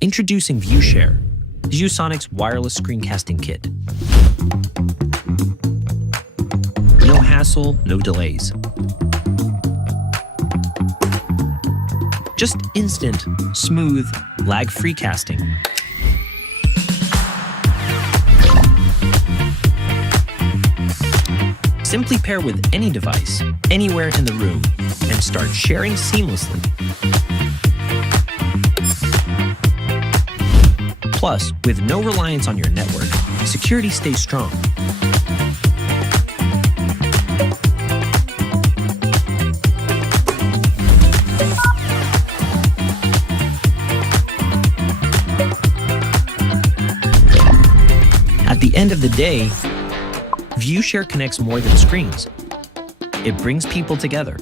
Introducing Viewshare, ViewSonic's wireless screencasting kit. No hassle, no delays. Just instant, smooth, lag-free casting. Simply pair with any device, anywhere in the room, and start sharing seamlessly. Plus, with no reliance on your network, security stays strong. At the end of the day, Viewshare connects more than screens. It brings people together.